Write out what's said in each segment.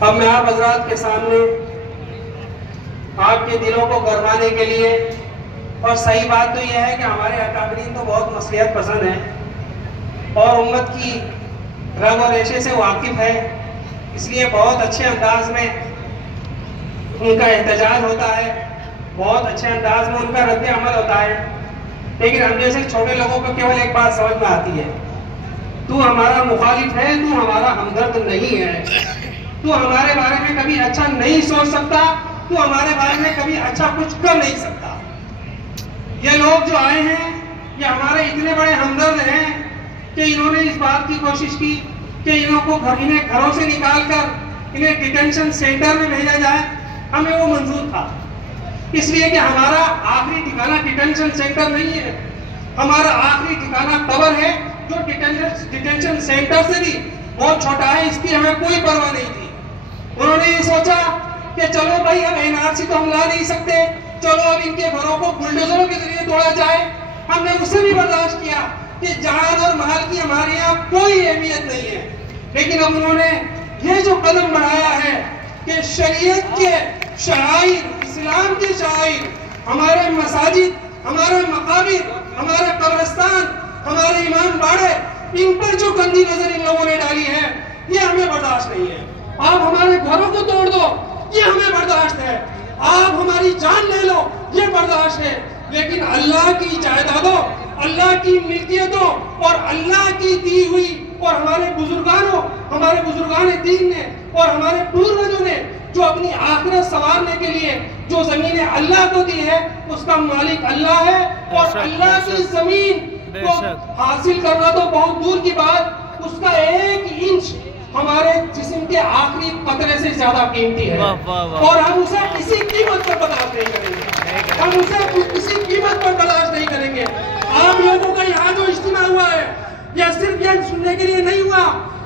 اب میں آپ حضرات کے سامنے آپ کے دلوں کو گرمانے کے لیے، اور صحیح بات تو یہ ہے کہ ہمارے اکابرین تو بہت مصلحت پسند ہیں اور امت کی رگ و ریشے سے واقف ہے، اس لیے بہت اچھے انداز میں ان کا احتجاج ہوتا ہے، بہت اچھے انداز میں ان کا رد عمل ہوتا ہے. لیکن ہم جیسے چھوٹے لوگوں کو کیول ایک بات سمجھ میں آتی ہے، تو ہمارا مخالف ہے، تو ہمارا ہمدرد نہیں ہے، تو ہمارے بارے میں کبھی اچھا نہیں سوچ سکتا، تو ہمارے بارے میں کبھی اچھا کچھ کر نہیں سکتا. یہ لوگ جو آئے ہیں یہ ہمارے اتنے بڑے ہمدرد ہیں کہ انہوں نے اس بات کی کوشش کی کہ انہیں گھروں سے نکال کر انہیں ڈیٹینشن سینٹر میں بھیجا جائے. ہمیں وہ منظور تھا، اس لیے کہ ہمارا آخری ٹھکانہ ڈیٹینشن سینٹر نہیں ہے، ہمارا آخری ٹھکانہ قبر ہے جو ڈیٹینشن سینٹر سے بھی بہت چھوٹا ہے. اس کی ہمیں کوئی پرواہ نہیں تھی. انہوں نے یہ سوچا کہ چلو بھائی اب NRC تو ہم لا نہیں سکتے، چلو اب ان کے گھروں کو بلڈوزروں کے ذریعے توڑا جائے. ہم نے اسے بھی برداشت کیا کہ جان اور مال کی ہمارے یہاں کوئی اہمیت نہیں ہے. لیکن اب انہوں نے یہ جو قدم بڑھایا ہے کہ شریعت کے شعائر، اسلام کے شعائر، ہمارے مساجد، ہمارے مقابر، ہمارے قبرستان، ہمارے امام باڑے، ان پر جو گندی نظر ان لوگوں نے ڈالی ہے یہ ہمیں برداشت نہیں ہے. آپ ہمارے گھروں کو توڑ دو یہ ہمیں برداشت ہے، آپ ہماری جان لے لو یہ برداشت ہے، لیکن اللہ کی جائیدادوں، اللہ کی ملکیتوں اور اللہ کی دی ہوئی اور ہمارے بزرگان دین نے اور ہمارے پوروجوں نے جو اپنی آخرت سنوارنے کے لیے جو زمینیں اللہ کو دی ہے اس کا مالک اللہ ہے، اور اللہ کی زمین کو حاصل کرنا تو بہت دور کی بات، اس کا 1 انچ ہمارے جسم کے آخری قطرے سے زیادہ قیمتی ہے، اور ہم اسے کسی قیمت پر برداشت نہیں کریں گے، ہم اسے کسی قیمت پر برداشت نہیں کریں گے. آپ لوگوں کا یہاں جو اجتماع ہوا ہے یہ صرف یہ سننے کے لیے نہیں ہوا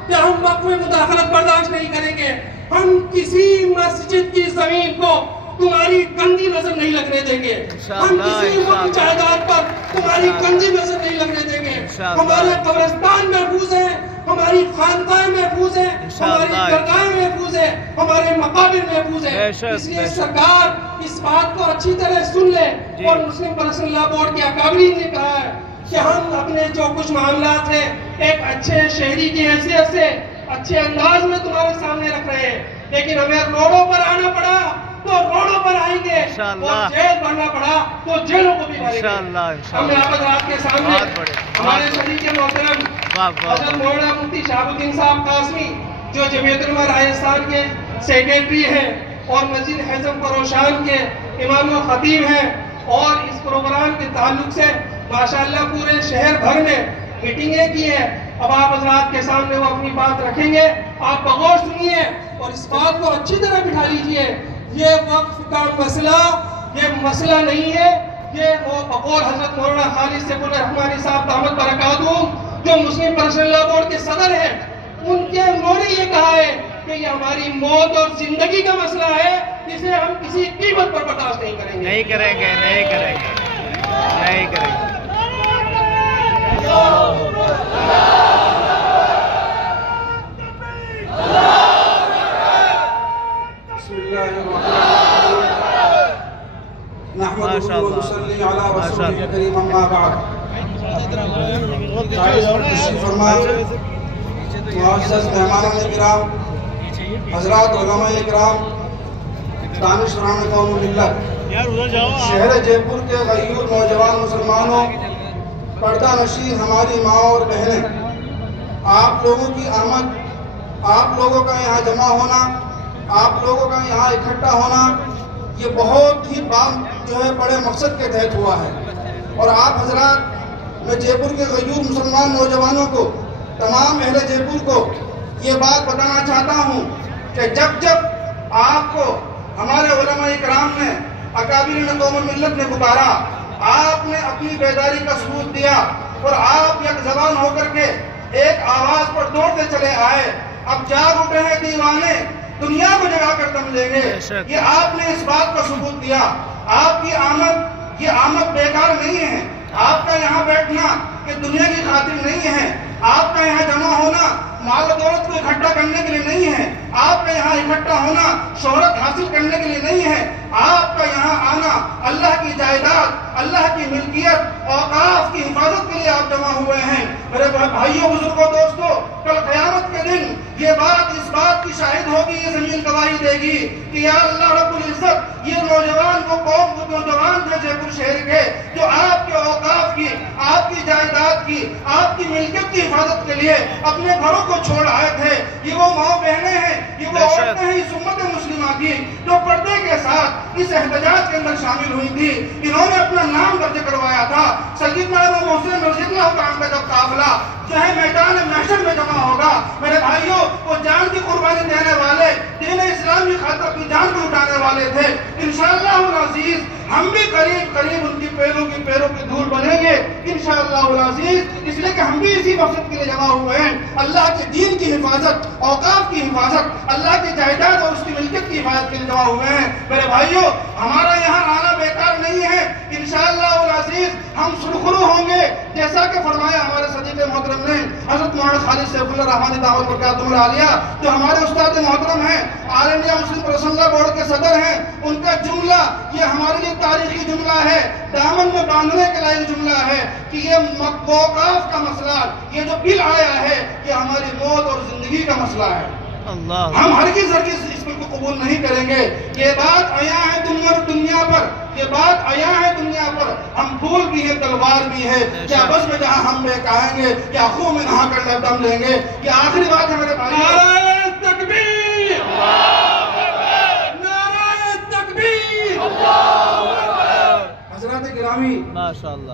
کہ ہم وقت میں مداخلت برداشت نہیں کریں گے. ہم کسی مسجد کی زمین کو تمہاری گندی نظر نہیں لگنے دیں گے، ہم کسی وقت جائیداد پر تمہاری گندی نظر نہیں لگنے دیں گے. ہمارے قبرستان محفوظ ہیں، ہماری خانقاہیں محفوظ ہیں، ہماری درگاہیں محفوظ ہیں، ہمارے مقابر محفوظ ہیں. اس لیے سرکار اس بات کو اچھی طرح سن لے، اور مسلم پرسنل لا بورڈ کے اکابرین نے کہا ہے کہ ہم اپنے جو کچھ معاملات ہیں ایک اچھے شہری کی حیثیت سے اچھے انداز میں تمہارے سامنے رکھ رہے ہیں، لیکن ہمیں روڈوں پر آنا پڑا تو روڈوں پر آئیں گے، اور جیل بھرنا پڑا تو جیلوں کو بھی بھریں گے. ہم نے آپ کے سامنے ہمارے شریک محترم حضرت مولانا مفتی شہاب الدین صاحب قاسمی جو جمعیت علماء راجستھان کے سیکریٹری ہیں اور مسجد حزم فروشان کے امام و خطیب ہیں، اور اس پروگرام کے تعلق سے ماشاءاللہ پورے شہر بھر میں میٹنگیں کی ہیں. اب آپ حضرات کے سامنے وہ اپنی بات رکھیں گے، آپ بغور سنیے اور اس بات کو اچھی طرح بٹھا لیجئے. یہ وقف کا مسئلہ یہ مسئلہ نہیں ہے، یہ وہ بغور حضرت مولانا خالد سیف الرحمانی صاحب دامت برکاتہم جو مسلم پرسنل لا بورڈ کے صدر ہیں، انہوں نے یہ کہا ہے کہ یہ ہماری موت اور زندگی کا مسئلہ ہے، جسے ہم کسی قیمت پر برداشت نہیں کریں گے. نہیں کریں گے. بسم اللہ الرحمن الرحیم نحمدہ و نصلی علی رسولہ الکریم اما بعد. تشریف فرما معزز مہمانان کرام، حضرات علماء کرام، دانشوران قوم ملت، شہر جے پور کے غیور نوجوان مسلمانوں، پردہ نشین ہماری ماں اور بہنیں، آپ لوگوں کی آمد، آپ لوگوں کا یہاں جمع ہونا، آپ لوگوں کا یہاں اکٹھا ہونا یہ بہت ہی بڑے مقصد کے تحت ہوا ہے. اور آپ حضرات، میں جے پور کے غیور مسلمان نوجوانوں کو، تمام اہل جے پور کو یہ بات بتانا چاہتا ہوں کہ جب آپ کو ہمارے علماء کرام نے، اکابرین قوم ملت نے پکارا، آپ نے اپنی بیداری کا ثبوت دیا اور آپ یک زبان ہو کر کے ایک آواز پر دوڑتے چلے آئے. اب جاگ اٹھے ہیں دیوانے، دنیا کو جگا کر دم لیں گے. یہ آپ نے اس بات کا ثبوت دیا. آپ کی آمد، یہ آمد بیکار نہیں ہے. آپ کا یہاں بیٹھنا یہ دنیا کی خاطر نہیں ہے. آپ کا یہاں جمع ہونا مال و دولت کو اکٹھا کرنے کے لیے نہیں ہے. آپ کا یہاں اکٹھا ہونا شہرت حاصل کرنے کے لیے نہیں ہے، آپ کا یہاں آنا اللہ کی جائیداد، اللہ کی ملکیت، اوقاف کی حفاظت کے لیے آپ جمع ہوئے ہیں۔ میرے بھائیوں، بزرگوں، دوستوں، کل قیامت کے دن یہ بات اس بات کی شاہد ہوگی، یہ زمین گواہی دے گی کہ یا اللہ رب العزت، یہ نوجوان وہ قوم، وہ نوجوان تھے جے پور شہر کے، جو آپ کے اوقاف کی، آپ کی جائیداد کی، آپ کی ملکیت کی حفاظت کے لیے اپنے گھروں کو چھوڑ آئے تھے۔ یہ وہ ماں بہنیں ہیں، یہ وہ عورتیں ہیں اس امت مسلمہ کی جو پردے کے ساتھ اس احتجاج کے اندر شامل ہوئی تھی۔ انہوں نے اپنا نام درج کروایا تھا۔ سیدنا امام حسین رضی اللہ تعالیٰ کا جب قافلہ جو ہے میدان محشر میں جمع ہوگا، میرے بھائیوں، وہ جان کی قربانی دینے والے، دین اسلام کی خاطر اپنی جان کو اٹھانے والے تھے۔ انشاءاللہ العزیز ہم بھی قریب قریب ان کی پیروں کی دھول بنیں گے انشاءاللہ العزیز، اس لیے کہ ہم بھی اسی مقصد کے لیے جمع ہوئے ہیں، اللہ کے دین کی حفاظت، اوقاف کی حفاظت، اللہ کی جائیداد اور اس کی ملکیت کی حفاظت کے لیے جمع ہوئے ہیں۔ میرے بھائیوں، ہمارا یہاں آنا بیکار نہیں ہے، انشاءاللہ العزیز ہم سرخرو ہوں گے، جیسا کہ فرمایا ہمارے صدیق محترم نے حضرت مولانا خالد سیف اللہ رحمانی دعوت برکاتہ العالیہ، جو ہمارے استاد محترم ہیں، آل انڈیا مسلم پرسنل بورڈ کے صدر ہیں، ان کا جملہ یہ ہمارے لیے تاریخی جملہ ہے، دامن میں باندھنے کے لائق جملہ ہے کہ یہ اوقاف کا مسئلہ، یہ جو بل آیا ہے، یہ ہماری موت اور زندگی کا مسئلہ ہے۔ ہم ہرگز اس بل کو قبول نہیں کریں گے۔ یہ بات عیاں ہے دنیا پر، یہ بات عیاں ہے دنیا پر، ہم پھول بھی ہیں تلوار بھی ہے، کیا بس میں جہاں ہم بے کہیں گے، کیا خون میں نہا کر دم لیں گے۔ یہ آخری بات ہے میرے بھائی، نعرہ تکبیر، نعرہ تکبیر، حضرات گرامی، ماشاءاللہ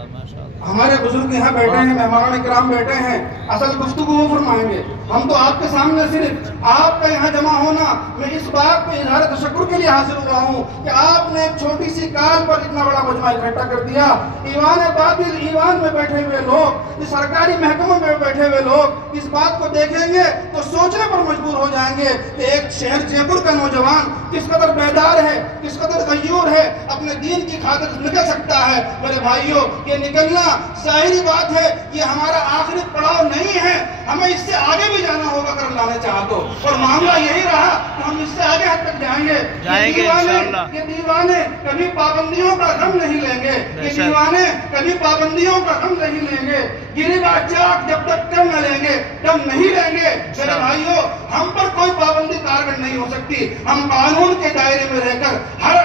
ہمارے بزرگ یہاں بیٹھے ہیں، مہمان کرام بیٹھے ہیں، اصل گفتگو وہ فرمائیں گے۔ ہم تو آپ کے سامنے صرف آپ کا یہاں جمع ہونا، میں اس بات پہ اظہار تشکر کے لیے حاضر ہوا ہوں کہ آپ نے ایک چھوٹی سی کال پر اتنا بڑا مجمع اکٹھا کر دیا۔ ایوان باطل، ایوان میں بیٹھے ہوئے لوگ، سرکاری محکموں میں بیٹھے ہوئے لوگ اس بات کو دیکھیں گے تو سوچنے پر مجبور ہو جائیں گے کہ ایک شہر جے پور کا نوجوان کس قدر بیدار ہے، کس قدر غیور ہے، اپنے دین کی خاطر نکل سکتا ہے۔ میرے بھائیوں، یہ نکلنا ظاہری بات ہے، یہ ہمارا آخری پڑاؤ نہیں ہے، ہمیں اس سے آگے بھی جانا ہوگا اگر اللہ نے چاہا تو، اور معاملہ یہی رہا کہ ہم اس سے آگے حد تک جائیں گے۔ یہ دیوانے کبھی پابندیوں کا غم نہیں لیں گے، یہ دیوانے کبھی پابندیوں کا غم نہیں لیں گے، گریباں چاک جب تک کم نہ لیں گے دم نہیں لیں گے۔ میرے بھائیوں، ہم پر کوئی پابندی کارگر نہیں ہو سکتی، ہم قانون کے دائرے میں رہ کر ہر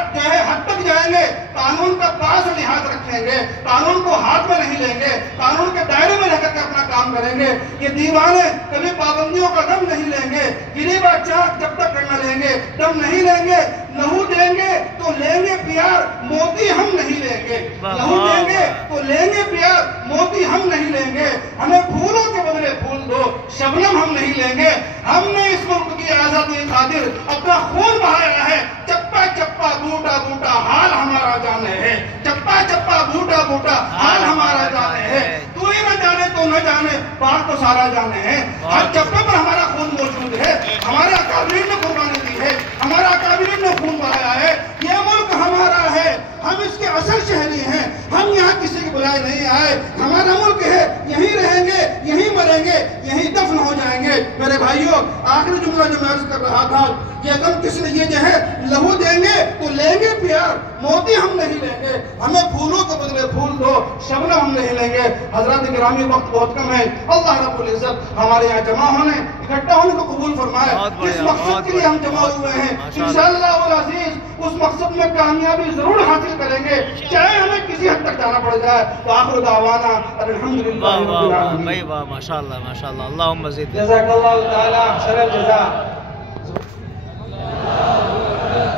حد تک جائیں گے، قانون کا پاس لحاظ رکھیں گے، قانون کو ہاتھ میں نہیں لیں گے، قانون کے دائرے میں رہ کر اپنا کام کریں گے۔ یہ دیوانے کبھی پابندیوں کا دم نہیں لیں گے، گریباں چاک جب تک نہ لیں گے دم نہیں لیں گے۔ لہو دیں گے تو لیں گے پیار، موتی ہم نہیں لیں گے، لہو دیں گے تو لیں گے پیار، موتی ہم نہیں لیں گے۔ ہمیں پھولوں کے بدلے پھول دو، شبنم ہم نہیں لیں گے۔ ہم نے اس ملک کی آزادی کی خاطر اپنا خون بہایا ہے، چپا چپا بوٹا بوٹا حال ہمارا جانے ہے، چپا چپا بوٹا بوٹا حال ہمارا جانے ہے۔ تو ہی نہ جانے تو نہ جانے، بات تو سارا جانے ہیں۔ ہر چپے پر ہمارا خون موجود ہے، ہمارے اکابرین نے قربانی دی ہے، ہمارا اکابرین نے خون بہایا ہے۔ یہ ملک ہمارا ہے، ہم اس کے اصل شہری ہیں، ہم یہاں کسی کی بلائے نہیں آئے، ہمارا ملک ہے، یہیں رہیں گے، یہیں مریں گے، یہیں دفن ہو جائیں گے۔ میرے بھائیوں، آخری جملہ جو میں عرض کر رہا تھا، یہ غم کس نے، یہ جو ہے لہو دیں گے تو لیں گے پیار، موتی ہم نہیں لیں گے۔ ہمیں پھولوں کے بدلے پھول دو، شبنم ہم نہیں لیں گے۔ حضرات گرامی، وقت بہت کم ہے، اللہ رب العزت ہمارے یہاں جمع ہونے، اکٹھا ہونے کو قبول فرمائے۔ اس مقصد کے لیے ہم جمع ہوئے ہیں، انشاءاللہ العزیز اس مقصد میں کامیابی ضرور حاصل کریں گے، چاہے ہمیں کسی حد تک جانا پڑ جائے۔ وآخر دعوانا الحمدللہ رب العالمین۔ ماشاءاللہ ماشاءاللہ، اللہم زد جزاک اللہ تعالی خیر الجزا۔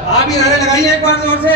آپ ہی نعرے لگائیے ایک بار زور سے۔